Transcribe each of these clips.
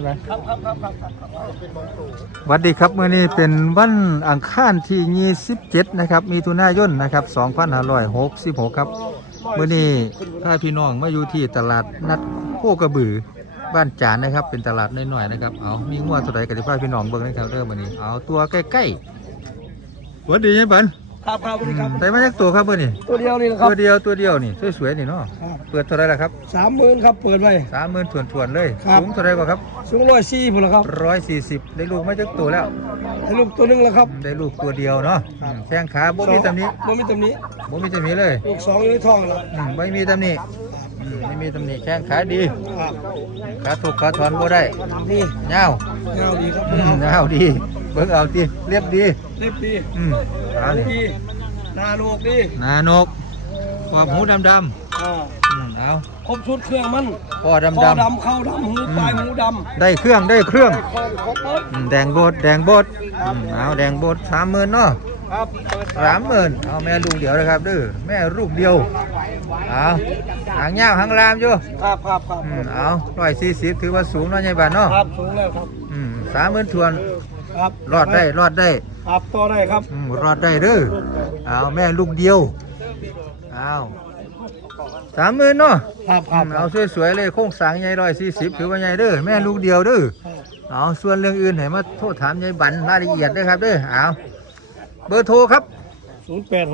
นี่ไหมครับครับครับครับครับสวัสดีครับมื้อนี้เป็นวันอังคารที่27นะครับมีทุนายนนะครับ2566ครับมื้อนี้พาพี่น้องมาอยู่ที่ตลาดนัดโคกระบือบ้านจานนะครับ เป็นตลาดน้อยๆนะครับเอามีงัวตัวใดก็สิพาพี่น้องเบิ่งนะครับเด้อมื้อนี้เอาตัวใกล้ๆสวัสดียายบัน ครับครับสวัสดีครับได้มาจากตัวครับมื้อนี้ตัวเดียวนี่นะครับตัวเดียวตัวเดียวนี่สวยๆนี่เนาะเปิดเท่าไหร่ล่ะครับสามหมื่นครับเปิดไว้30,000ถวนๆเลยครับ สูงเท่าไหร่กว่าครับสูงร้อยสี่พุ่นละครับ140ได้ลูกมาจากตัวแล้ว ให้ลูกตัวหนึงแล้วครับ ได้ลูกตัวเดียวเนาะครับ แข้งขาบ่มีตำหนิบ่มีตำหนิบ่มีตำหนิเลยลูกสองอยู่ในท้องแล้วอืมไม่มีตำหนิอืมไม่มีตำหนิแข้งขาดีครับขาถูกขาถอนบ่ได้นี่ยาวเงาดีครับอืมยาวดี เบิ่งเอาติเรียบดีเล็บดีอืมเอาหูนี่ดีหนาโลกดีหนานกขอบหูดำดอ่าำอืมเอาครบชุดเครื่องมันคอดำคอดำ ดำเข้าดำหูปลายหูดได้เครื่องได้เครื่องำคอครบหมดอืมแดงโบดแดงโบดอืมเอาแดงโบดสามหมื่นเนาะครับเปิดสามหมื่นเอาแม่ลูกเดียวนะครับเด้อแม่ลูกเดียวเอาหางยาวหางลามอยู่ครับครับครับอืมเอาร้อยสี่สิบถือว่าสูงเนาะยายบ้านเนาะครับสูงแล้วครับอืมสามหมื่นทวน ครับรอดได้รอดได้ครับต่อได้ครับอืมรอดได้เด้อเอาแม่ลูกเดียวเอาสามหมื่นเนาะครับคอืรับมเอาสวยๆเลยโค้งสร้างใหญ่ร้อยสี่สิบถือว่าใหญ่เด้อแม่ลูกเดียวเด้อเอาส่วนเรื่องอื่นให้มาโทษถามยายบันรายละเอียดเด้อครับเด้อเอาเบอร์โทรครับศูนย์แปด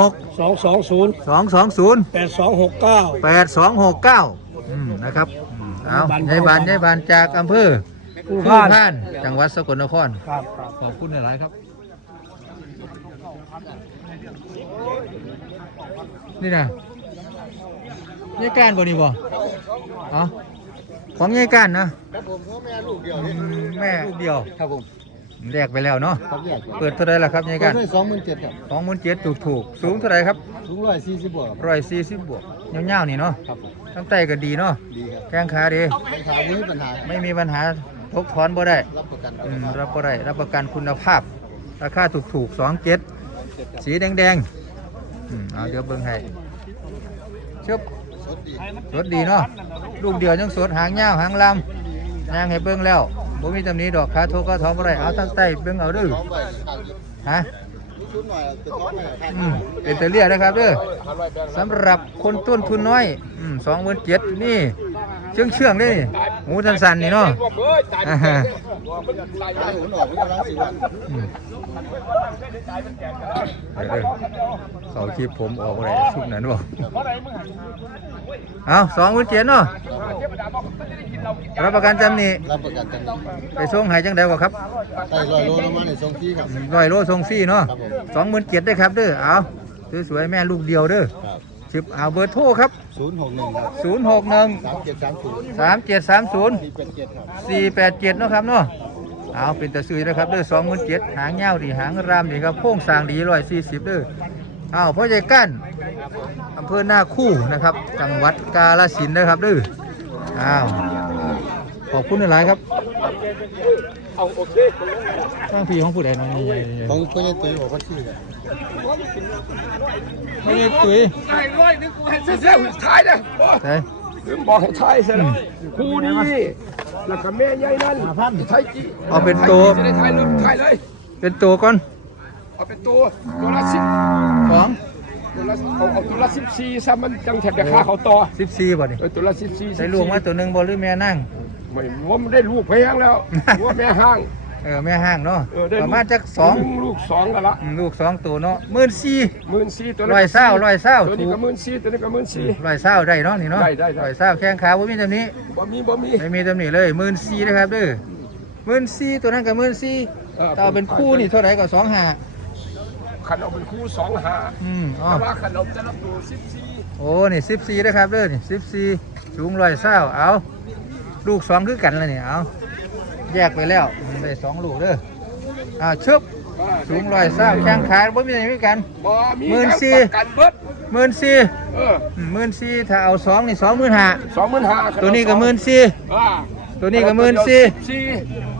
หก0 8 6สองสองศูนย์2 2 0แปดสองหกเก้า8 2 6 9อืมนะครับอืมเอายายบันยายบันจากอำเภอ ผู้ผู้พานพานจังหวัดสกลนครครับครับขอบคุณหลาย ๆ ครับ นี่นะยายการบ่นี่บ่อ๋อของยายการนะครับผมเขาแม่ลูกเดียวอืนี่มแม่ลูกเดียวครับผมแลกไปแล้วเนาะครับแยกเปิดเท่าไรล่ะครับยายก็การได้สองหมื่นเจ็ดครับสองหมื่นเจ็ดถูกถูกๆสูงเท่าไรครับสูงร้อยสี่สิบบวกครับร้อยสี่สิบบวกเงาวๆนี่เนาะครับผมตั้งใจก็ดีเนาะดีครับแข้งขาดีปัญหาไม่มีปัญหาไม่มีปัญหา ทกถอนบ่ได้รับประกันครับอืมรับบ่ได้รับประกันคุณภาพ ราคาถูกถูกสองเจ็ดสีแดงแดงๆอืมเอาเดี๋ยวเบิ่งให้ชึบสดดีสดดีเนาะลูกเดียวยังสดหางยาวหางลำยางให้เบิ่งแล้วบ่มีตำหนี้ดอกขาโทก็ท้องบ่ได้เอาตั้งใต้เบิ่งเอาเด้อท้องไปทางเดียวฮะชุดหน่อยเป็นท้องไปทางอืมเป็นตะเลียนะครับเด้อสำหรับคนต้นทุนน้อยอืมสองหมื่นเจ็ดนี่ เชื่องเชื่องๆเลยนี่หมูสันๆนี่เนาะอ่าฮะได้หุ่นออกไม่กำลังสี่วันอืมเออเขาคลิปผมออกอะไรชุดนั้นบอกเอาสองหมื่นเจ็ดเนาะรับประกันจำนี่รับประกันกันไปส่งใหายจังใดกว่าครับใส่ร้อยโลน้ำมันในทรงที่ครับร้อยโลส่งฟรีเนาะครับผมสองหมื่นเจ็ดได้อครับเด้อเอาสวยๆแม่ลูกเดียวเด้อครับชิบเอาเบอร์โทรครับ ศูนย์หกหนึ่งครับศูนย์หกหนึ่งสามเจ็ดสามศูนย์สามเจ็ดสามศูนย์สี่แปดเจ็ดครับสี่แปดเจ็ดเนาะครับเนาะเอาเป็นตะซุยนะครับเด้อสองหมื่นเจ็ดหางเงาวดีหางรามดีครับโพ่งสร้างดีร้อยสี่สิบเด้อเอาพ่อใหญ่กั้นอำเภอหน้าคู่นะครับ จังหวัดกาฬสินธุ์นะครับเด้ออ้าว ขอบคุณหลายๆครับเอาโอเคตั้งพี่ของผู้ใดน้องนี่ของคุณยันตุ้ยบอกว่าชื่อครับไม่ใช่ตุ้ยไอ้ร้อยนึงกูให้เสียๆท้ายเลยโอ้แต่ลืมบอกให้ท้ายเสียแล้วคู่นี้แล้วก็แม่ใหญ่นั่นไทยจีเอาเป็นตัวจะได้ท้ายลืมท้ายเลยเป็นตัวก่อนเอาเป็นตัวตัวละสิบของตัวละเอาเอาตัวละสิบสี่ซะมันจังแถบราคาเขาต่อสิบสี่บ่นี่เออตัวละสิบสี่ได้ลูกมาตัวหนึ่งบ่หรือแม่นั่ง ไม่ว่ามันได้ลูกแพงแล้วว่าแม่ห้าง เออแม่ห้างเนาะเออได้ประลูกมาณจักสองหนึ่ลูกสองกันละอืมลูกสองตัวเนาะหมื่นสี่หมื่นสี่ตัวร้อยเศร้าร้อยเศร้าตัวนี้ถูกก็หมื่นสี่ตัวนี้ก็หมื่นสี่ ร้อยเศร้าได้เนาะนี่เนาะได้ได้ได้ ร้อยเศร้าแข้งขาบ่มีตำหนี้บ่มีบ่มีไม่มีตำหนิเลยหมื่นสี่นะครับเด้อหมื่นสี่ตัวนั้นกับหมื่นสี่เออถ้าเอาเป็นคู่นี่เท่าไหร่ก็สองห้าขันเอาเป็นคู่สองหาอืมอ๋อ แต่ว่าขันเอาจะรับตัวสิบสี่โอ้ นี่สิบสี่นะครับเด้อนี่สิบสี่สูงร้อยเศร้าเอา ลูกสองคือกันเลยนี่เอาแยกไปแล้วอืมได้สองลูกเด้ออ่าชึบสูงร้อยเศร้าแข้งขาบ่มีอะไรเหมือนกันบ่มีหมื่นสี่ประกันเบิดหมื่นสี่เออหมื่นสี่ถ้าเอาสองนี่สองหมื่นห้าสองหมื่นห้าตัวนี้ก็หมื่นสี่อ่าตัวนี้ก็หมื่นสี่สี่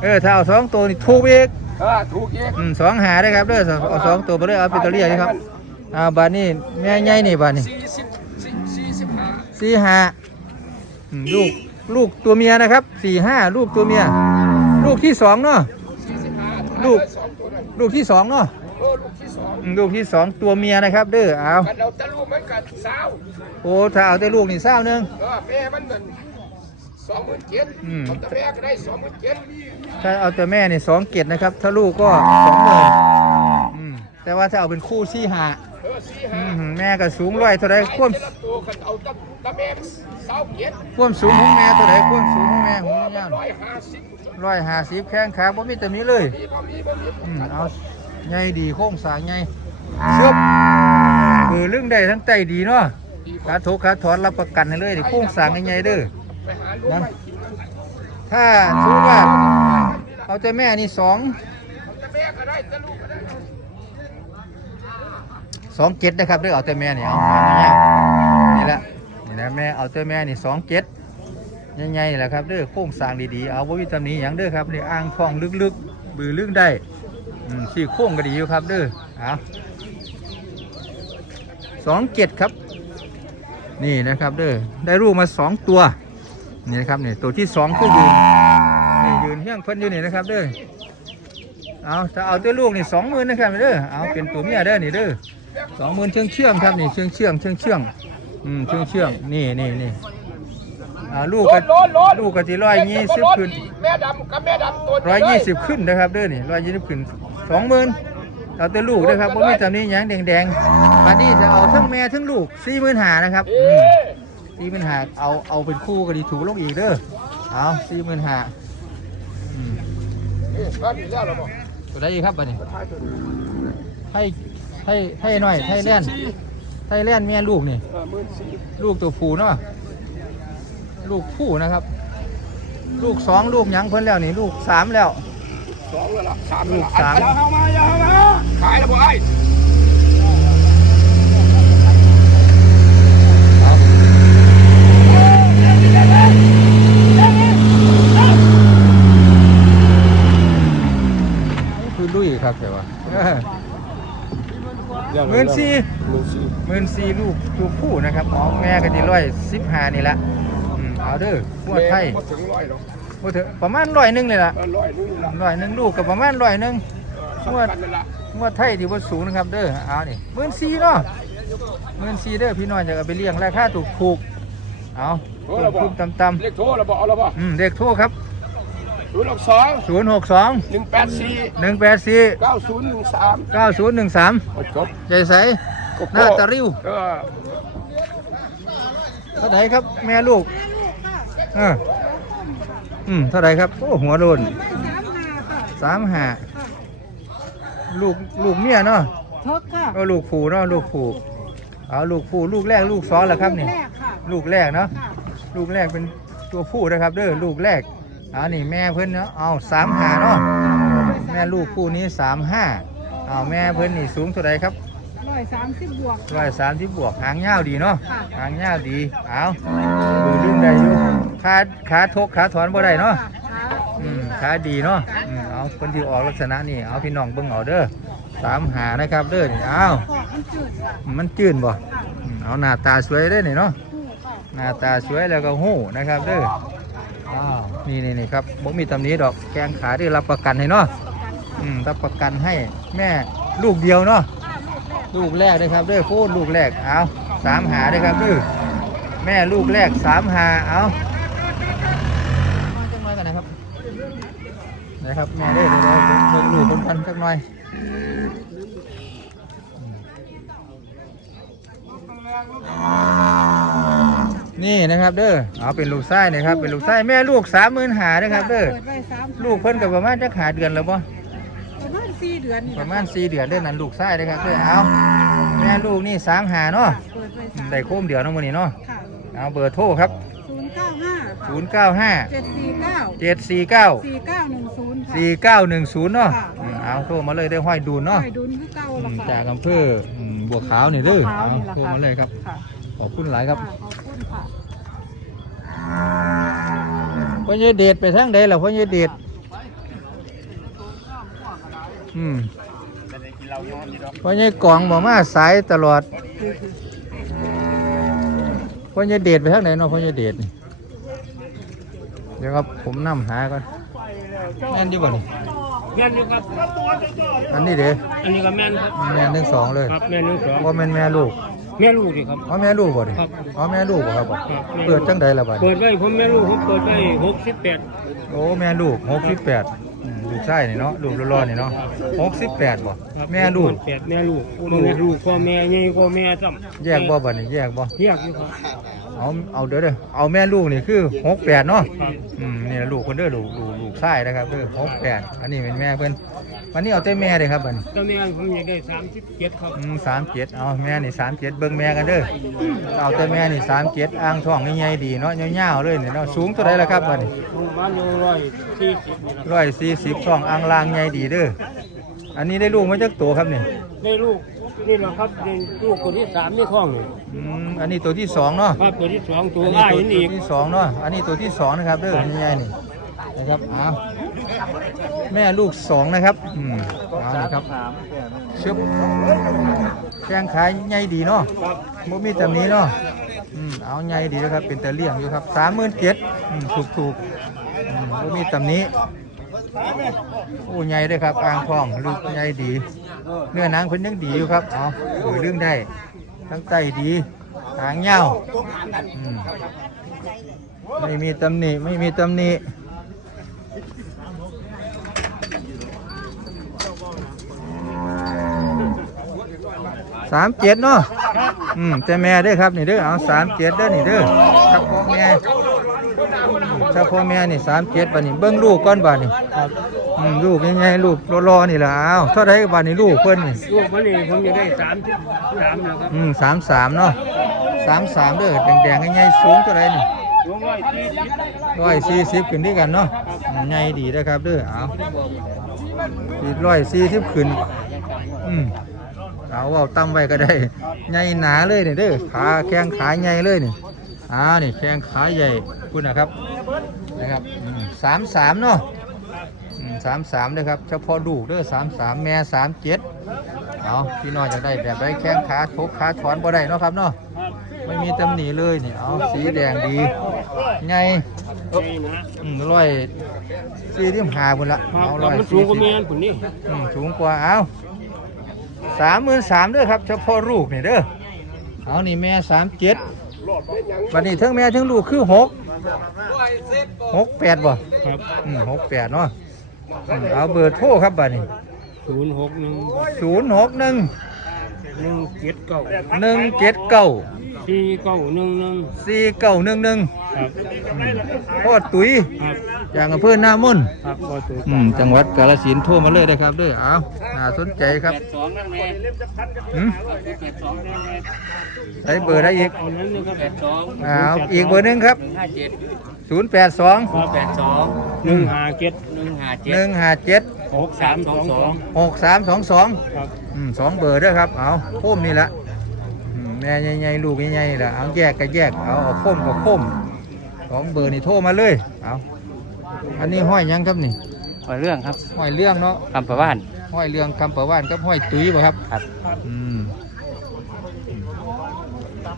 เออถ้าเอาสองตัวนี่ถูกอีกอ่าถูกอีกอืมสองหาได้ครับเด้อเอาสองตัวไปเลยเอาไปตัวเรียกครับอ่าบานนี้แม่ใหญ่นี่บานนี้สี่สิบสี่สี่สิบห้าสี่หาอืมลูก ลูกตัวเมียนะครับสี่ห้าลูกตัวเมีย ลูกที่สองเนาะลูกสองตัวนั้นลูกที่สองเนาะเออลูกที่สองอืมลูกที่สองตัวเมียนะครับเด้อเอากันเราจะรู้เหมือนกันสาวโอ้ถ้าเอาแต่ลูกนี่เศร้าหนึงเออแม่มันนั่นสองหมื่นเจ็ดอืมเอาแต่แม่ก็ได้สองหมื่นเจ็ดถ้าเอาแต่แม่นี่สองเกตนะครับ ถ้าลูกก็สองหมื่นอืมแต่ว่าถ้าเอาเป็นคู่สี่หาเออสี่อืห้ามแม่ก็สูงร้อยเท่าไรควบแต่ละตัวกันเอาแต่แต่แม่สาวเจ็ดควบสูงของแม่เท่าไรควบสูงของแม่ของย่างร้อยห้าสิบร้อยห้าสิบแข้งขาบ่มีแต่มีเลยมีบ่มีบ่มีอืมเอาใหญ่ดีโค้งสร้างใหญ่เชือบเบือลึงได้ทั้งใจดีเนาะขาโถขาถอนรับประกันให้เลยดิโค้งสร้างใหญ่ๆเด้อไปหาลูกนะไม่กินถ้าสมมติว่าเอาแต่แม่นี่สองแต่แม่ก็ได้แต่ลูกก็ได้ สองเจ็ดนะครับเด้อเอาแต่แม่นี่เอาเอาง่ายๆนี่แหละนี่นะแม่เอาแต่แม่นี่สองเจ็ดใหญ่ๆนี่แหละครับเด้อโค้งสร้างดีๆเอาบ่มีตำหนิหยังเด้อครับนี่อ่างทองลึกๆบือลึกได้สี่โค้งก็ดีอยู่ครับเด้อเอาสองเจ็ดครับ นี่นะครับเด้อได้รูปมาสองตัวนี่นะครับนี่ตัวที่สองคือยืนนี่ยืนเฮี้ยงเพิ่นอยู่นี่นะครับเด้อเอาถ้าเอาตัวลูกนี่สองหมื่นนะครับเด้อเอาเป็นตัวเมียเด้อนี่เด้อ สองหมื่นเชื่องเชื่องๆครับนี่เชื่องเชื่องเชื่องเชื่องๆอืมเชื่องเชื่องๆนี่นี่นี่อ่าลูกก็โลดโลดลูกก็ที่ร้อยยี่สิบขึ้นแม่ดำกับแม่ดำตัวเดีวร้อยยี่สิบขึ้นนะครับเด้อนี่ร้อยยี่สิบขึ้นสองหมื่นเอาแต่ลูกนะครับว่ามีตำหนี้ยังแดงๆบัดนี้จะเอาทั้งแม่ทั้งลูกสี่หมื่นหานะครับเอ๊อืมะสี่หมื่นหาเอาเอาเป็นคู่ก็ดีถูกลงอีกเด้อเอาสี่หมื่นหาเอ๊ะบ้านอยู่แล้วเหรอบอกตัวได้อีกครับบัดนี้ท้าย ตัวนี้ให้ให้ให้หน่อยให้แล่นให้แล่นแม่ลูกนี่เออหมื่นสี่ ลูกตัวผู้เนาะลูกผู้นะครับ ลูกสองลูกหยังเพิ่นแล้วนี่ ลูกสามแล้ว สองแล้วล่ะสามลูแล้วกล่ะสาม อย่าเข้ามาอย่าเข้ามาขายแล้วบ่ไอ้คือลุยครับแต่ว่าเออ หมื่นสี่หมื่นสี่หมื่นสี่ลูกตัวผู้นะครับของแม่ก็ดีร้อยสิบห้านี่ละอืมเอาเด้อพวดไทยบ่ถึงร้อยหรอกบ่ถึงประมาณร้อยหนึงเลยล่ะเออร้อยนึงนี่ล่ะร้อยหนึงลูกกับประมาณร้อยหนึงสำคัญนั่นล่ะงวดไทยที่ว่าสูงนะครับเด้อเอานี่หมื่นสี่เนาะหมื่นสี่เด้อพี่น้อยอยากเอาไปเลี้ยงราคาถูกถูกๆเอาคุ้มๆต่ำเลขโทรแล้วบ่เอาแล้วบ่ ๆอืมเด็กโทรครับ ศูนย์หกสองศูนย์หกสองหนึ่งแปดสี่หนึ่งแปดสี่เก้าศูนย์หนึ่งสามเก้าศูนย์หนึ่งสามจบใจใสหน้าตะริ้วเออเท่าไหร่ครับแม่ลูกเอออืมเท่าไหร่ครับ โอ้หัวโดนสามห้าลูกลูกเมียเนาะทกค่ะก็ลูกผูเนาะลูกผูเอาลูกผูลูกแรกลูกซ้อนแล้วครับนี่แรกค่ะลูกแรกเนาะค่ะลูกแรกเป็นตัวผู้นะครับเด้อลูกแรกเอานี่แม่เพิ่นเนาะเอาสามห้าเนาะแม่ลูกคู่นี้สามห้าเอาแม่เพิ่นนี่สูงเท่าไหร่ครับร้อยสามสิบบวกร้อยสามที่บวกหางยาวดีเนาะค่ะหางยาวดีเอาดูลืมได้อยู่ขาขาทกขาถอนบ่ได้เนาะค่ะอืมขาดีเนาะอืมเอาคนที่ออกลักษณะนี่เอาพี่น้องเบิ่งเอาเด้อสามหานะครับเด้อนี่เอาขอบมันจืดค่ะมันจืดบ่ค่ะอืมเอาหน้าตาสวยเด้อนี่เนาะคู่ค่ะหน้าตาสวยแล้วก็หู้นะครับเด้ออ้าว นี่นี่นี่ครับบ่มีตำหนี้ดอกแกงขาได้รับประกันให้เนาะประกันอืมรับประกันให้แม่ลูกเดียวเนาะค่าลูกแรกลูกแรกนะครับเด้อโคตรลูกแรกเอาสามหาเด้อครับเด้อแม่ลูกแรกสามหาเอามาจังหน่อยกันนะครับนะครับแม่เด้อเดี๋ยวเราเบิ่งลูกคนพันจักหน่อย นี่นะครับเด้อเอาเป็นลูกไส้นะครับเป็นลูกไส้แม่ลูกสามหมื่นหานะครับเด้อเปิดไว้สามลูกเพิ่นกับประมาณจะขาเดือนแล้วปะประมาณสี่เดือนนี่ประมาณสี่เดือนเด้อนั่นลูกไส้นะครับเด้อเอาแม่ลูกนี่สามหาเนาะเปิดไว้สามได้โคมเดียวเน้องมือนี้เนาะค่ะเอาเบอร์โทรครับ ศูนย์เก้าห้าศูนย์เก้าห้าเจ็ดสี่เก้าเจ็ดสี่เก้าสี่เก้าหนึ่งศูนย์ค่ะสี่เก้าหนึ่งศูนย์เนาะค่ะอืมเอาโทรมาเลยได้ห้อยดูนเนาะ ไปดุนคือเก่าอืละมค่ะจากอำเภออืมบัวขาวนี่เด้อขาวเอานี่ละโทรค่ะมาเลยครับ ค่ะขอบคุณหลายครับค่ะขอบคุณค่ะ พ่อเยเดชไปทางใดล่ะพ่อเยเดชอืมพ่อเยกล่องบอกมาสายตลอดพ่อเยเดชไปทางไหนเนาะพ่อเยเดชนี่ดี๋ยวครับผมนำหาก่อนแม่นอยู่บ่นี่แม่นอยู่ครับ อันนี้เด้อันนี้ก็แม่นครับแม่นหนึ่งสองเลยครับแม่นหนึ่งสองว่าแม่นแม่ลูก แม่ลูกดีครับอ๋อแม่ลูกบ่ดิครับอ๋อแม่ลูกบ่ครับบ่ครับแม่เปิดจังใดล่ะบัดเปิดไว้ผมแม่ลูกผมเปิดไว้หกสิบแปดโอ้แม่ลูก68อืมลูกชายนี่เนาะลูกรอๆนี่เนาะ68บ่แม่ลูกแปดแม่ลูกแม่ลูกพ่อแม่ใหญ่พ่อแม่ซ้ำแยกบ่บัดนี้แยกบ่แยกอยู่ครับเอาเอาเด้อเด้อเอาแม่ลูกนี่คือ68เนาะ ครับอืมนี่ลูกคนเด้อลูกลูกลูกชายนะครับเด้อ68อันนี้เป็นแม่เพิ่น วันนี้เอาแต่แม่เด้ครับบัดนี้ตอนนี้ผมอยากได้สามสิบเจ็ดครับอืม37เอาแม่นี่37เบิ่งแม่กันเด้อเอาแต่แม่นี่37อ่างท้องใหญ่ๆดีเนาะยาวๆเลยนี่เนาะสูงเท่าไหร่ล่ะครับบัดนี้ผมบ้านอยู่ร้อยสี่สิบนี่ครับร้อยสี่สิบช่องอ่างลางใหญ่ดีเด้ออันนี้ได้ลูกมาจากตัวครับนี่ได้ลูกนี่แหละครับได้ลูกคนที่สามนี่ท้องนี่อืมอันนี้ตัวที่สองเนาะครับตัวที่สองตัวอันนี้อ้ายตัวนี่อีกที่สองเนาะอันนี้ตัวที่สองนะครับเด้อใหญ่ๆนี่ นะครับอ้าวแม่ลูกสองนะครับอืมเอาละครับชึบแข้งขาใหญ่ดีเนาะบ่มีตำนี้เนาะอืมเอาใหญ่ดีนะครับ เป็นแตะเลี่ยงอยู่ครับสามหมื่นเจ็ดถูกถูกอืมบ่มีตำนี้โอ้ใหญ่เด้วยครับอ่างทองลึกใหญ่ดี เนื้อหนังเพิ่นยังดีอยู่ครับเอาเอเรื่องได้ทั้งไตดีหางยาวไม่มีตำหนิไม่มีตำหนิ สามเจ็ดเนาะอืมแต่แม่เด้อครับนี่เด้อเอาสามเจ็ดเด้อนี่เด้อถ้าพ่อแม่ถ้าพ่อแม่นี่สามเจ็ดบาทนี่เบิ้งลูกก่อนบาทนี่ครับอืมลูกยังไงลูกรอๆนี่ล่ะเอาเท่าไรบาทนี่ลูกเพิ่นนี่ลูกมันนี่ผมอยากได้สามสิบสามนะครับอืมสามสามเนาะสามสามเด้อแดงๆง่ายๆสูงเท่าไรนี่ลงร้อยสี่สิบร้อยสี่สิบขึ้นด้วยกันเนาะอืมใหญ่ดีนะครับเด้อเอาสี่ร้อยสี่สิบขึ้นอืม เอาเอาตั้มไว้ก็ได้ใหญ่หนาเลยนี่เด้อขาแข้งขาใหญ่เลยนี่อ่านี่แข้งขาใหญ่คุณนะครับนะครับอืมสามสามเนาะอืมสามสามเด้อครับเฉพาะลูกเด้อสามสามแม่สามเจ็ดเอาพี่น้อยอยากได้แบบไรแข้งขาทกขาถอนบ่ได้เนาะครับเนาะไม่มีตำหนิเลยนี่เอาสีแดงดีไงนี่นะอืมร้อยสี่ที่หาบุญละครับเอาแต่ร้อยมันสูสี่งกว่าสิบแม่นผมนี่อืมสูงกว่าเอา สามหมื่นสามเด้อครับเฉพาะลูกนี่เด้อเอานี่แม่สามเจ็ดบัดนี้ทั้งแม่ทั้งลูกคือหกหกแปดบ่ครับอืมหกแปดเนาะอืมเอาเบอร์โทรครับบัดนี้ศูนย์หกหนึ่งศูนย์หกหนึ่งหนึ่งเจ็ดเก้าหนึ่งเจ็ดเก้า สี่เก้าหนึ่งหนึ่งสี่เก้าหนึ่งหนึ่งครับพ่อตุ้ยครับอย่างอำเภอหน้ามนต์ครับบ่ตัวอืมจังหวัดกาฬสินธุ์โทรมาเลยนะครับเด้วยเอาน่าสนใจครับสองนั่นแม่หืมแปดสองนั่นแม่ใช้เบอร์ได้อีกเอานั้นนะครับแปดสองเอาอีกเบอร์หนึ่งครับห้าเจ็ด0 8 2แปดสองหนึ่งห้าเจ็ดหนึ่งห้าเจ็ด1 5 7 หกสามสองสอง6 3 2 2 ครับ อืมสองเบอร์เด้วยครับ เอาโค้มนี่ละอื มแม่ใหญ่ๆลูกใหญ่ๆนี่ละเอาแยกก็แยกเอาเอาโค้มก็โค้มสองเบอร์นี่โทรมาเลยเอาอันนี้ห้อยหยังครับนี่ขอเรื่องครับห้อยเรื่องเนาะคำประว่านห้อยเรื่องคำประว่านกับห้อยตุ้ยบ่ครับครับอืม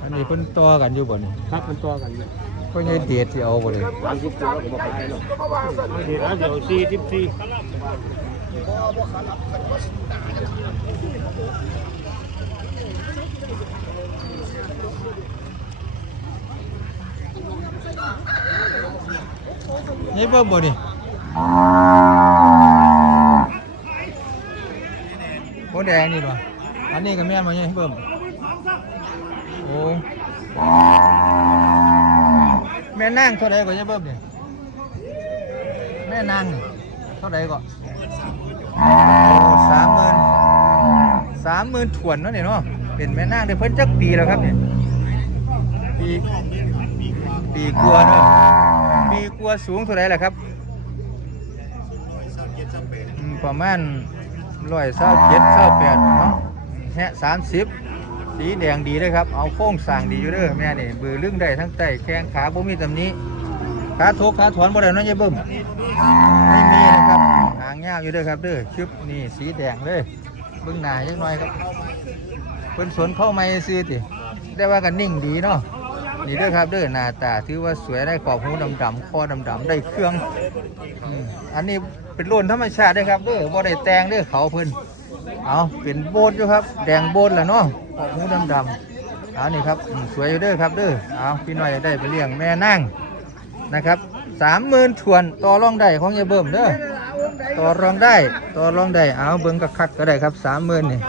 อันนี้เพิ่นต่อกันอยู่บ่นี่ครับมันตัวกันเพิ่นให้เดทสิเอาบ่เลยสามสิบตัวก็บอกไปหรอกเดี๋ยวเดี๋ยวสี่สิบสี่ นี่เบิ่มบ่นี่โคแดงนี่บ่อันนี้ก็แม่นบ่เนี่ยเบิ่มโอ้แม่นางเท่าใดก็เนี่ยเบิ่มนี่แม่นางเท่าใดก็โอ้สามหมื่นสามหมื่นถวนเนาะนี่เนาะเป็นแม่นางได้เพิ่นจักปีแล้วครับเนี่ย ปีปีกลัวเนาะปีกลัวสูงเท่าไหรล่ะครับอืมประมาณร้อยเศร้าเจ็ดเศร้าแปดเนาะแฮะสามสิบสีแดงดีเลยครับ เอาโค้งสั่งดีอยู่เด้อแม่นี่เบือลึงได้ทั้งไตแข้งขาบ่มีตำนี้ขาทุกขาถอนบ่ได้เนาะยายเบิ่มไม่มีนะครับหางยาวอยู่เด้อครับเด้อชึบนี่สีแดงเลยเบิ่งหน้าจักน่อยครับเพิ่นสวนเข้าไม่ซื้อติได้ว่ากันนิ่งดีเนาะ นี่เด้อครับเด้อหน้าตาถือว่าสวยได้ขอบหูดำๆคอดำๆได้เครื่องอืมอันนี้เป็นโลนธรรมชาติเด้อครับเด้อบ่ได้แต่งเด้อเขาเพิ่นเอาเป็นโบดอยู่ครับ แดงโบดแหละเนาะขอบหูดำๆเอานี่ครับอืมสวยอยู่เด้อครับเด้อเอาพี่น้อยได้ไปเลี้ยงแม่นั่งนะครับสามหมื่นถวนต่อรองได้ของยายเบิ่มเด้อต่อรองได้ต่อรองได้เอาเบิ่งกระคักก็ได้ครับสามหมื่นนี่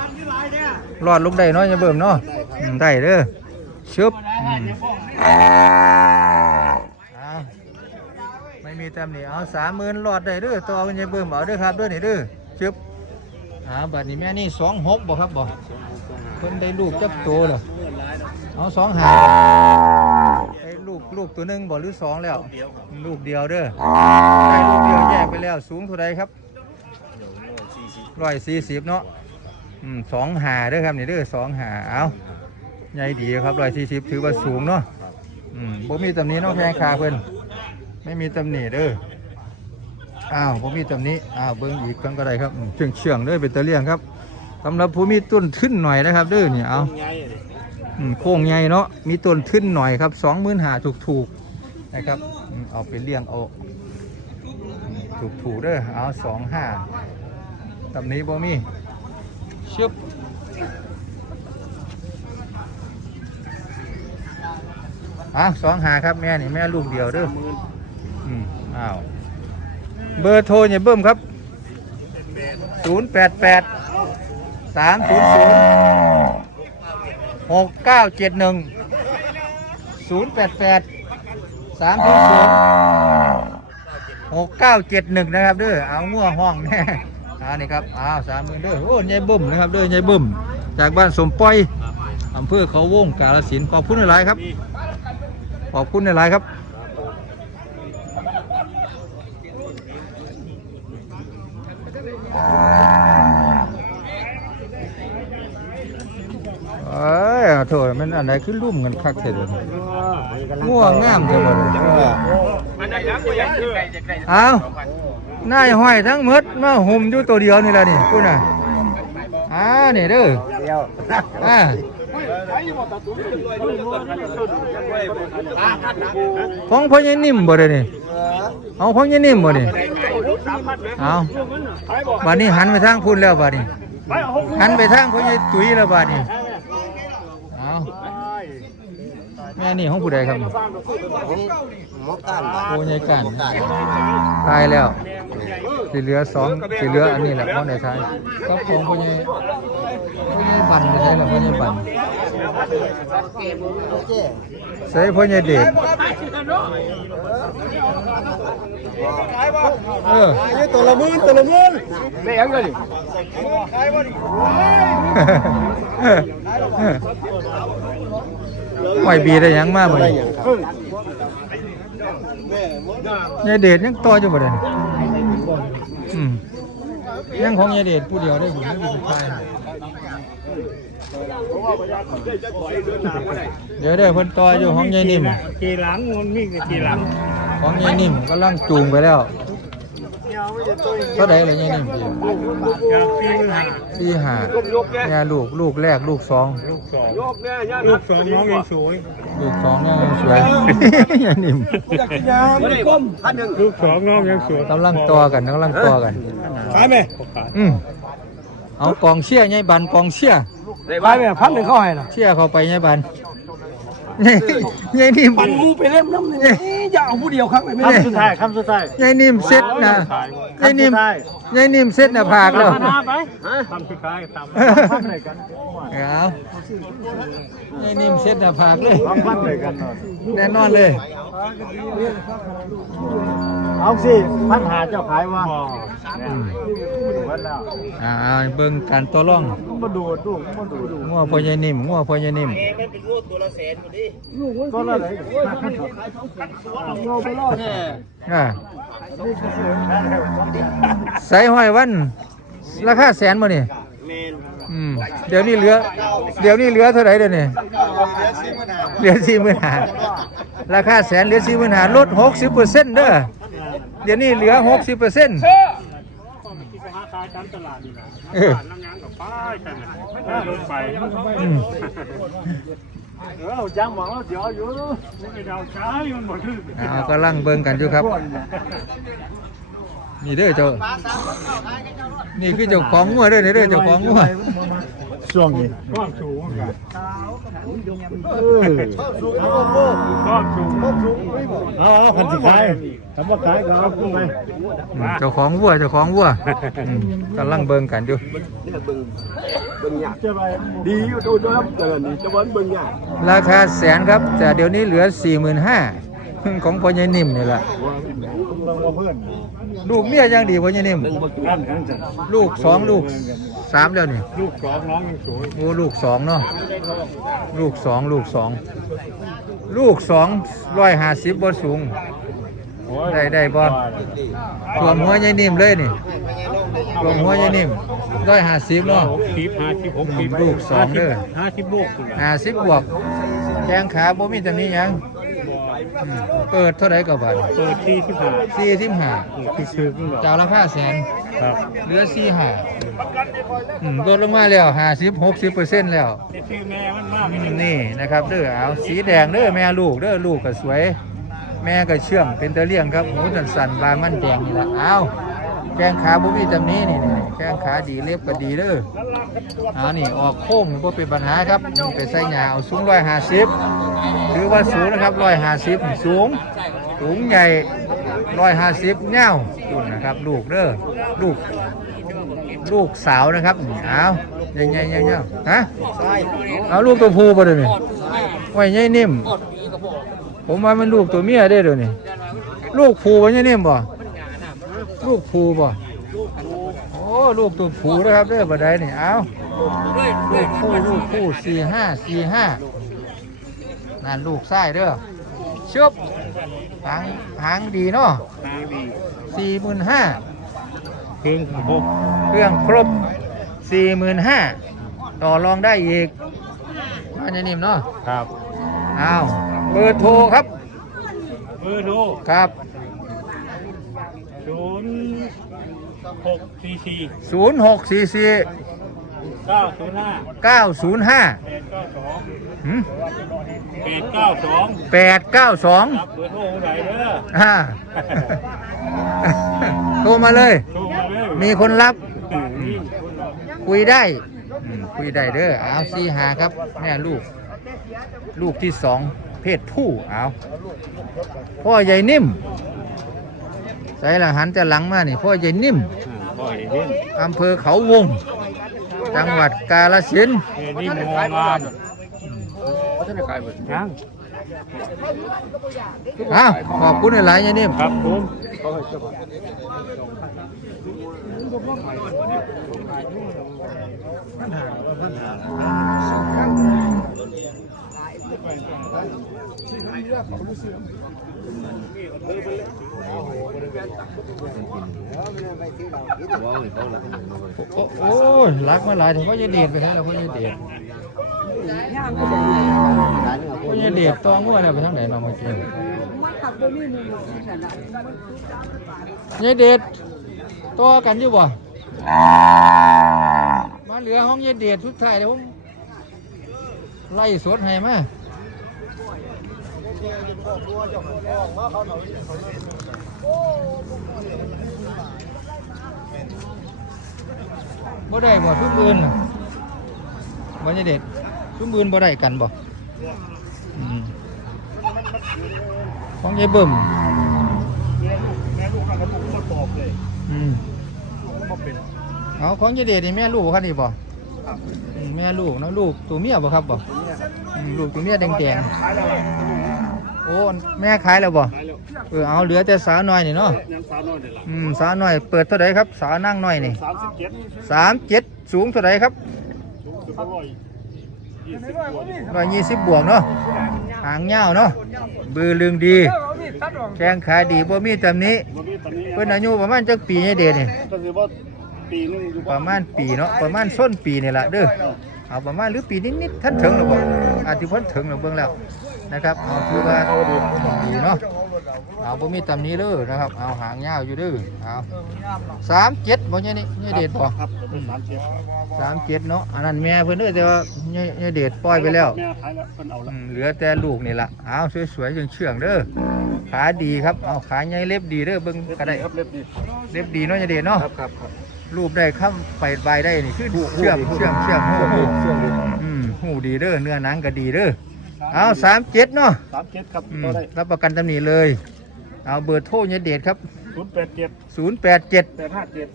รอดลูกได้เนาะยายเบิ่มเนาะอืมได้เด้อ ชึบอืมเอาไม่มีตำหนิเอาสามหมื่นหลอดได้เด้อตัวเอาเงินเบิ่มเอาเด้อครับเด้อนี่เด้อชึบอ่าบัดนี้แม่นี่สองหกบ่ครับบ่เพิ่นได้ลูกจักตัวเหรอเอาสองหาได้ลูกลูกตัวหนึ่งบ่หรือสองแล้ว ลูกเดียวเด้อได้ลูกเดียวแยกไปแล้วสูงเท่าใดครับร้อยสี่สิบเนาะอืมสองหาเด้อครับนี่เด้อสองหาเอา ใหญ่ดีครับร้อยสี่สิบถือว่าสูงเนาะอืมบ่มีตำหนี้น้องแพงคาเพิ่นไม่มีตำหนิเด้ออ้าวบ่มีตำหนี้อ้าวเบิ่งอีกกันก็ได้ครับเชื่องเชื่องเด้อเป็นตะเลี่ยงครับสำหรับผู้มีต้นทุนหน่อยนะครับเด้อนี่เอาอืมโค้งใหญ่เนาะมีต้นทุนหน่อยครับ25,000ถูกๆนะครับเอาไปเลี้ยงเอาถูกๆเด้อเอา25ตำหนี้บ่มีเชึบ อ้าวสองหาครับแม่นี่แม่ลูกเดียวเด้ออืมอ้าวเบอร์โทรเนี่ยเบิ่มครับ0 8 8 3 0 0 6 9 7 1 0 8 8 3 0 0 6 9 7 1นะครับเด้อเอางัวห้องแน่เอานี่ครับอ้าวสามหมื่นเด้อโอ้ยายเบิ่มนะครับเด้อยายเบิ่มจากบ้านสมปอยอำเภอเขาวงกาลสินขอบคุณหลายครับ ขอบคุณในไลน์ครับเอ้ยโถยมันอันไหนคือลุ่มกันคักเสร็จเลยง่วงงามจังเลยเอานายห้อยทั้งหมดมาห่มอยู่ตัวเดียวนี่ละนี่คุณน่ะอ่านี่เด้ออ่า ของพ่อยังนิ่มบ่เลยนี่เอาพ่อยังนิ่มบ่นี่เอาบัดนี้หันไปทางพุ่นแล้วบัดนี้หันไปทางพ่อยังตุ้ยแล้วบัดนี้เอา แม่นี่ของผู้ใดครับนี่มกกันโอ้ยกันตายแล้วสิเหลือสองสิเหลืออันนี้แหละพ่อในท้ายก็ของพ่อยังพ่อยังบันไม่ใช่หรอพ่อยังบันโอเคใส่พ่อยังเด็กเออตัวละหมื่นตัวละหมื่นแม่ยังไงดิ ไหวบีได้หยังมากเลยยายเดชยังต่ออยู่บ่เด้อืมยังของยายเดชผู้เดียวได้ผมไม่มีสุดท้ายเดี๋ยวเดี๋ยวเพิ่นต่ออยู่ของยายนิ่มกี่หลังมันมีกี่หลัง ของยายนิ่มกำลังจูงไปแล้ว เท่าไหร่เลยยายนิ่มพี่ยางปีมันหาพี่หาเนี่ยลูกลูกแรกลูกสองลูกสองลูกสองน้องยังสวยลูกสองเนี่ยยังสวยยายนิ่มไม่ได้ก้มพันหนึ่งลูกสองน้องยังสวยกำลังต่อกันกำลังต่อกันขายไหมอืมเอากองเชียร์ไงบันกองเชียร์ได้บ้านแม่พันหนึ่งเข้าให้ล่ะเชียร์เข้าไปไงบัน ไงไงนิ่มมันมูไปเล่มน้ำนี่อย่าเอาผู้เดียวครับไม่ได้คำสุดท้ายคำสุดท้ายไงนิ่มเซ็ตนะไงนิ่มไงนิ่มเซ็ตนะผากแล้วไปทำสุดท้ายทำทำอะไรกันเอาไงนิ่มเซ็ตนะผากเลยทำพันอะไรกันหน่อยแน่นอนเลย เอาสิพันหาเจ้าขายว่าวันแล้วอ่าเบิ่งการต่อรองมาดูดูมาดูดูงัวพ่อใหญ่นิ่มงัวพ่อใหญ่นิ่มก็ละไหนอ่าใส่ห้อยวัน ราคาแสนบ่นี่อืมเดี๋ยวนี้เหลือ เดี๋ยวนี้เหลือเท่าไหร่เดี๋ยวนี้เหลือสี่หมื่นหาราคาแสนเหลือสี่หมื่นหาลดหกสิบเปอร์เซ็นต์เด้อ เดี๋ยวนี้เหลือหกสิบเปอร์เซ็นต์หาขายตามตลาดดีนะเออนั่งงานกับป้ายกันไม่ได้ลงไปอืมเออจังหวังแล้วเดี๋ยวอยู่นี่ก็ดาวช้ายมันหมดขึ้นเอากำลังเบิ่งกันอยู่ครับ นี่เด้อเจ้า นี่คือเจ้าของงัวเด้อนี่เด้อเจ้าของงัว ช่วงนี้ความสูงกันเออความสูงความสูงเอาเอาคันสิขายทำว่าขายก็เอาขึ้นไปอืมเจ้าของวัวเจ้าของวัวอืมกำลังเบิ่งกันอยู่เนี่ยเบิ่งเบิ่งยากจะไปดีอยู่ดูด้วยครับเกินนี่จะวันเบิ่งยากราคาแสนครับ แต่เดี๋ยวนี้เหลือ 45,000ของพ่อใหญ่นิ่มนี่แหละ ลงมาเพื่อนลูกเมียยังดีพ่อใหญ่นิ่มท่านทั้งจะลูกสองลูกสามแล้วนี่ ลูกสองน้องยังสวยโอ้ลูกสองเนาะลูกสองลูกสองลูกสองร้อยห้าสิบบนสูงได้ได้บ่รวมหัวใหญ่นิ่มเลยนี่รวมหัวใหญ่นิ่มร้อยห้าสิบเนาะคลิปห้าสิบหกคลิปลูกสองเด้อ ห้าสิบลูกห้าสิบบวกแข้งขาบ่มีตำหนี้ยังอืม เปิดเท่าไหร่ก็บาทเปิดที่สิบห้าสี่สิบห้าคือซื้อขึ้นหรอเจ้าราคาแสนครับเหลือสี่ห้าอืมลดลงมาแล้วห้าสิบหกสิบเปอร์เซ็นต์แล้วที่ซื้อแม่มันมากอืมนี่นะครับเด้อเอาสีแดงเด้อแม่ลูกเด้อลูกก็สวย แม่ก็เชื่องเป็นตะเลี่ยงครับหูสันสันๆบานมันแดงนี่แหละเอา แข้งขาบ่มีตำนี้นี่นี่แข้งขาดีเล็บก็ดีเด้อเอานี่ออกโค้งบ่เป็นปัญหาครับนี่ไปใส่หญ้าเอาสูงร้อยห้าสิบถือว่าสูงนะครับร้อยห้าสิบสูง สูงใหญ่ร้อยห้าสิบเงาคุณนะครับ ลูกเด้อลูก ลูกสาวนะครับเอาใหญ่ใหญ่ใหญ่ๆๆฮะเอาลูกตัวผู้ป่ะเลยนี้ไว้ใหญ่นิ่ม ผมว่ามันลูกตัวเมียได้อเดี๋ยวนี้ลูกผู้ไว้ใหญ่นิ่มบ่ ลูกผู้บ่โอ้ลูกตัวผู้นะครับเด้อบัดใดนี่เอาลูกผู้ลูกผู้สี่ห้าสี่ห้านั่นลูกไส้เด้อชุบหางหางดีเนาะทางดีสี่หมื่นห้าเครื่องหกเครื่องครบสี่หมื่นห้าต่อรองได้อีกอันนี้นิ่มเนาะครับอ้าวเบอร์โทรครับเบอร์โทรครับ ศูนย์หกสี่สี่ศูนย์หกสี่สี่เก้าศูนย์ห้าเก้าศูนย์ห้าแปดเก้าสองหืมแปดเก้าสองแปดเก้าสองครับเบอร์โทรไหนเด้ออ่าโทรมาเลย โทรมาเลยมีคนรับอืมคุยได้อืมคุยได้เด้อเอาซีหาครับ แม่ลูก ลูกที่สองเพศผู้เอาพ่อใหญ่นิ่มใส่ละหันแต่หลังมานี่พ่อใหญ่นิ่มบ่อยเด่นอำเภอเขาวง จังหวัดกาฬสินธุ์เฮ้ยนี่มองงามยังอ้าวขอบคุณหลายๆยายนิ่มครับผมโอ้ โอ้ยรักมาหลายถึงพ่อยายเดชไปทางไหนพ่อยายเดชพ่อยายเดชตองว่าไปทางไหนน้องเมื่อกี้มันขับตัวยายเดชต่อกันอยู่บ่มาเหลือห้องยายเดชสุดท้ายเดี๋ยวผมไล่สดให้มา บ่ได้บ่ทุกอื่นบ่ยายเดชทุกอื่นบ่ได้กันบ่ของยายเบิ่มแม่ลูกมันกระตุกมาตอเลยอือาของยายเดชนี่แม่ลูกครับนี่บ่แม่ลูกนะลูกตัวเมียบ่ครับบ่ลูกตัวเมียแดงๆ โอ้แม่ขายแล้วบ่ขายแล้วเออเอาเหลือแต่สาวน้อยนี่เนาะยังสาวน้อยเด้อล่ะอืมสาวน้อยเปิดเท่าไหร่ครับสาวนั่งน้อยนี่สามสิบเจ็ดสามเจ็ดสูงเท่าไหร่ครับสูงสุดร้อยยี่สิบกว่านี่ร้อยยี่สิบบวกเนาะหางยาวเนาะบือลึงดี แข้งขาดีบ่มีตำหนี้บ่มีตอนนี้เพิ่นอายุประมาณจักปียายเดชนี่ก็คือว่าปีหนึงอยู่ประมาณปีเนาะประมาณส้นปีนี่แหละเด้อเอาประมาณหรือปีนิดๆท่านถึงหรือบ่อาจจะพ้นถึงหรือเบิ่งแล้ว นะครับเอาคือว่าดีเนาะเอาบ่มีตำหนี้เด้อนะครับ เอาหางยาวอยู่เด้อเอาสามเจ็ดบ่เนี่ยนี่เนี่ยเด็ดบ่ครับเป็นสามเจ็ดสามเจ็ดเนาะอันนั้นแม่เพิ่นเด้อแต่ว่าเนี่ยเนี่ยเด็ดปล่อยไปแล้วแม่ขายแล้วเพิ่นเอาอืละมเหลือแต่ลูกนี่ละเอาสวยๆเชื่องๆเด้อขาดีครับเอาขาใหญ่เล็บดีเด้อเบิ่งก็ได้ครับเล็บดีเล็บดีเนาะเนี่ยเด็ดเนาะครับครับครับรูปได้ค้ำไปใบได้นี่คือเชื่องเชื่องเชื่องหูหูเชื่องดีอืมหูดีเด้อเนื้อหนังก็ดีเด้อ เอาสามเจ็ดเนาะสามเจ็ดครับอืมก็ได้รับประกันตำหนิเลย เอาเบอร์โทรเนี่ยเด็ดครับ ศูนย์แปดเจ็ด0 8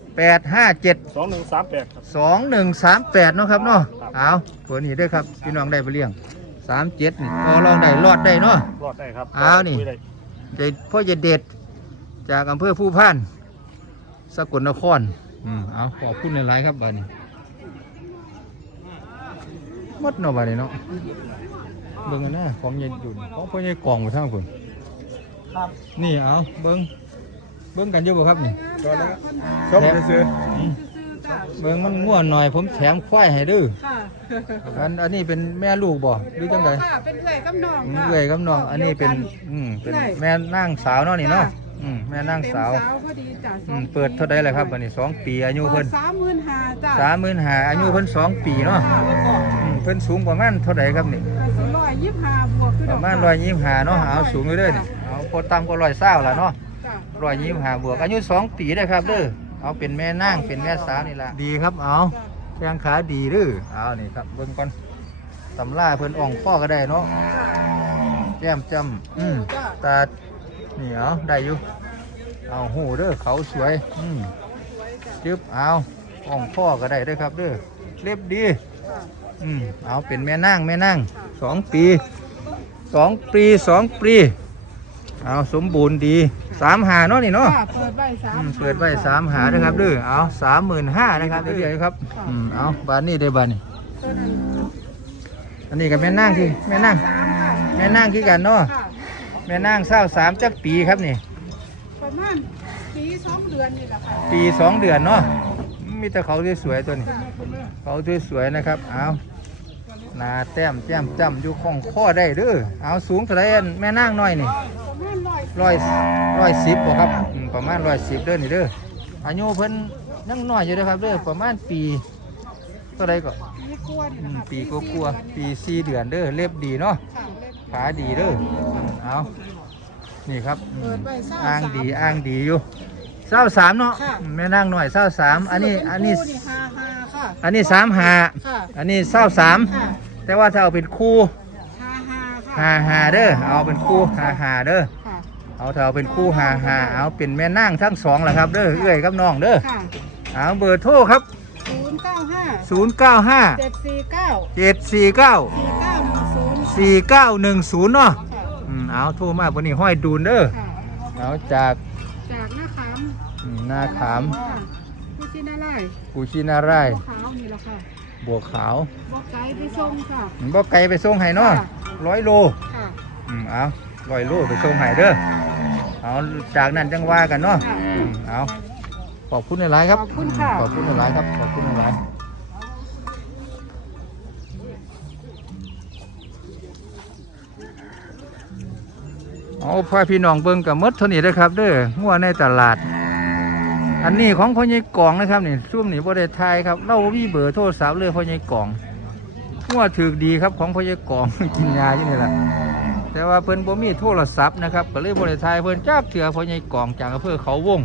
7 แปดห้าเจ็ด8 5 7 สองหนึ่งสามแปดครับ 2 1 3 8เนาะครับเนาะครับ เอาเบอร์นี้เด้วยครับพี่น้องได้ไปเลี้ยง3 7นี่พอลองได้รอดได้เนาะ รอดได้ครับเอานี่ คุยได้เด็ดพ่อจะเด็ดจากอำเภอผู้พาน สกลนคร อืมเอาขอบคุณหลายๆครับบัดนี้หมดเนาะบัดนี้เนาะ เบิ่งกันนะของยายดุนของพ่อใหญ่กองอยู่ทางพุ่นนี่เอาเบิ่งเบิ่งกันอยู่บ่ครับนี่ก็แล้วชมซื้ออืมเบิ่งมันง่วนหน่อยผมแถมควายให้เดื้อค่ะอันอันนี้เป็นแม่ลูกบ่หรือจังไดค่ะเป็นเอื่อยกับน้องอืมค่ะเอื้อยกับน้อง อันนี้เป็นอืมเป็นแม่นางสาวเนาะนี่เนาะอืมแม่นางสาวเต็มสาวพอดีจ้ะอืมเปิดเท่าใดเลยครับบัดนี้สองปีอายุเพิ่นสามหมื่นห้าจ้ะสามหมื่นหาอายุเพิ่นสองปีเนาะอืมเพิ่นสูงประมาณเท่าใดครับนี่ก็สิ ร้อยยี่สิบห้าบวกคือปดอระกมาณร้อยยี่สิบห้าเนาะเอาสูงอยู่เด้อนี่เอาพอต่ำก็ร้อยเศร้าละเนาะจ้ะร้อยยี่สิบห้าบวกอายุสองปีได้อครับเด้อเอาเป็นแม่นางเป็นแม่สาวนี่ละดีครับเอาแข้งขาดีเด้อเอานี่ครับเบิ่งก่อนตำราเพิ่นอ่องข้อก็ได้เนาะแก้มจำอืมตานี่เอาได้อยู่เอาหูเด้อเขาสวยอืมจึ๊บเอาอ่องข้อก็ได้เด้อครับเด้อเล็บดีค่ะ อืมเอาเป็นแม่นางแม่นางสองปีสองปีสองปีเอาสมบูรณ์ดีสามหาเนาะนี่เนาะค่ะเปิดใบสามอืมเปิดไว้สามหานะครับเด้อเอาสามหมื่นห้านะครับเรื่อยๆครับอืมเอาบานนี้ได้บานนี้ตัวนั้นอันนี้กับแม่นางที่แม่นางสามค่ะแม่นางคือกันเนาะค่ะแม่นางเศร้าสามจักปีครับนี่ประมาณปีสองเดือนนี่แหละค่ะปีสองเดือนเนาะ มีแต่เขาสวยๆตัวนี้ เขาสวยๆนะครับ เอาหนาแต้มแจ่มจ้ำอยู่ของข้อได้เด้อเอาสูงเท่าไรอันแม่นางน้อยนี่ร้อยร้อยสิบบ่ครับประมาณร้อยสิบเด้อนี่เด้ออายุเพิ่นยังน้อยอยู่เด้อครับเด้อประมาณปีเท่าไรก็ปีกลัวปีสี่เดือนเด้อเล็บดีเนาะขาดีเด้อเอานี่ครับอ้างดีอ้างดีอยู่ เศร้าสามเนาะค่ะอืมแม่นางหน่อยเศร้าสามอันนี้อันนี้ คู่ห้าห้าค่ะ อันนี้สามหาค่ะอันนี้เศร้าสามค่ะ แต่ว่าถ้าเอาเป็นคู่ห้าห้าค่ะหาหาเด้อเอาเป็นคู่หาหาเด้อค่ะเอาถ้าเอาเป็นคู่หาหาเอาเป็นแม่นางทั้งสองแหละครับเด้อเอื้อยกับน้องเด้อค่ะเอาเบอร์โทรครับ ศูนย์เก้าห้า095เจ็ดสี่เก้า749สี่เก้าหนึ่งศูนย์4910เนาะค่ะอืมเอาโทรมาวันนี้ห้อยดูนเด้อค่ะ เอาจากจากหน้า ขามอืมนาขามค่ะผู้ชินาไล่กุชินาไร่ายขาวนี่แหละค่ะบัวขาวบอกไกลไปส่งค่ะอืมบ่ไกลไปส่งให้เนาะร้อยโลค่ะอืมเอาร้อยโลไปส่งให้เด้อเอาจากนั้นจังว่ากันเนาะเอาขอบคุณหลายครับขอบคุณค่ะขอบคุณหลายครับขอบคุณหลายเอาพ่อพี่น้องเบิ่งกับมดเท่านี้เด้อครับเด้องัวในตลาด อันนี้ของพ่อใหญ่กองนะครับนี่ช่วงนี้บ่ได้ทายครับเราบ่เบอร์โทรศัพท์เลยพ่อใหญ่กองงัวถือดีครับของพ่อใหญ่กอง กินยาที่นี่แหละแต่ว่าเพิ่นบ่มีโทรศัพท์นะครับก็เลยบ่ได้ทายเพิ่นจักเถื่อพ่อใหญ่กองจากอำเภอเขาวง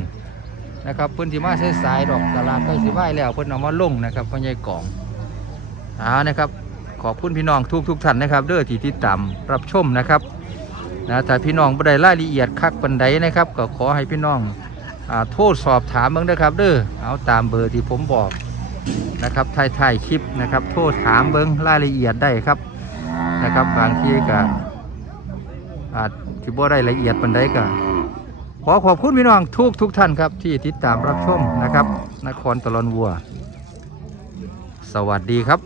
นะครับเพิ่นสิมาใช้สายดอกตลาดใกล้สิไหวแล้วเพิ่นเอามาลงนะครับพ่อใหญ่กองเอานะครับขอบคุณพี่น้องทุกทุกท่านนะครับเด้อที่ติดตามรับชมนะครับนะถ้าพี่น้องบ่ได้รายละเอียดคักปันใดนะครับ ก็ขอให้พี่น้อง โทษสอบถามเบิ่งนะครับเด้อเอาตามเบอร์ที่ผมบอกนะครับท้ายๆคลิปนะครับ โทษถามเบิ่งรายละเอียดได้ครับนะครับ บางทีก็อาจที่บ่ได้ละเอียดปันใดก็ขอขอบคุณพี่น้องทุกทุกท่านครับ ที่ติดตามรับชมนะครับ นครตะลอนวัว สวัสดีครับ